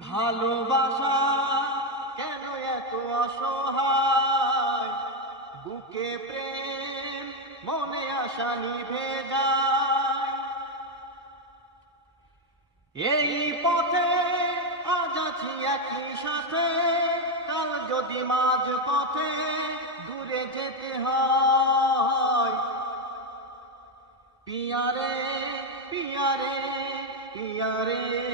ভালোবাসা কেন এত অসহায়, বুকে প্রেম মনে আশা নিভে যায়। এই পথে আজ আছি একই সাথে, কাল যদি মাঝ পথে দূরে যেতে হয়। পিয়ারে পিয়ারে পিয়ারে